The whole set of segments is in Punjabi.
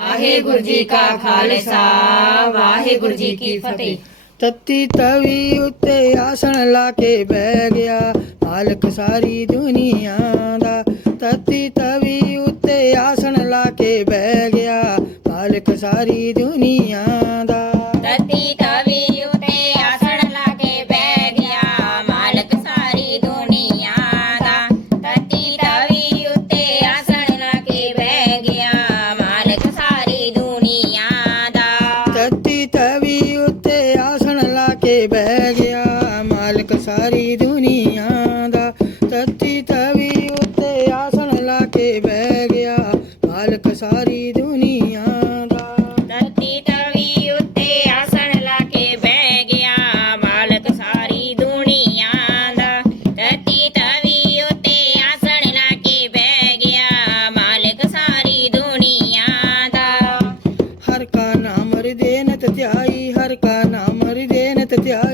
ਵਾਹਿਗੁਰੂ ਜੀ ਕਾ ਖਾਲਸਾ, ਵਾਹਿਗੁਰੂ ਜੀ ਕੀ ਫਤਿਹ। ਤੱਤੀ ਤਵੀ ਉੱਤੇ ਆਸਣ ਲਾ ਕੇ ਬਹਿ ਗਿਆ, ਮਾਲਕ ਸਾਰੀ ਦੁਨੀਆ ਦਾ। ਤੱਤੀ ਤਵੀ ਉੱਤੇ ਆਸਣ ਲਾ ਕੇ ਬਹਿ ਗਿਆ, ਮਾਲਕ ਸਾਰੀ ਦੁਨੀਆ ਸਾਰੀ ਦੁਨੀਆ ਦਾ ਤੱਤੀ ਤਵੀ ਉੱਤੇ ਆਸਣ ਲਾ ਕੇ ਬਹਿ ਗਿਆ। ਮਾਲਕ ਸਾਰੀ ਦੁਨੀਆ ਦਾ। ਤਤੀ ਤਵੀ ਉਤੇ ਆਸਣ ਲਾ ਕੇ ਬਹਿ ਗਿਆ। ਮਾਲਕ ਸਾਰੀ ਦੁਨੀਆ ਦਾ ਤਤੀ ਤਵੀ ਉਤੇ ਆਸਣ ਲਾ ਕੇ ਬਹਿ ਗਿਆ। ਮਾਲਕ ਸਾਰੀ ਦੁਨੀਆ ਦਾ। ਹਰ ਕਾ ਨਾਮ ਹਿਰਦੇ ਨਿਤ ਧਿਆਈ ਹਰ ਕਾ ਨਾਮ ਹਿਰਦੇ ਨਿਤ ਧਿਆਈ।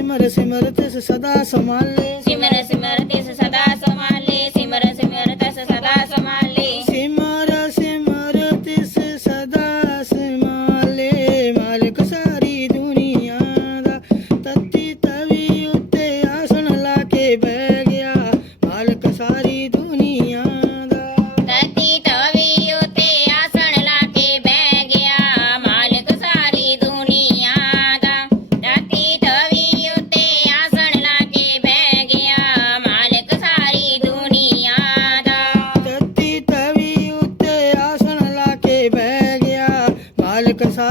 सिमर सिमर तिस सदा संभाले सिमर सिमर तिस सदा संभाले सिमर सिमर तिस सदा संभाले que.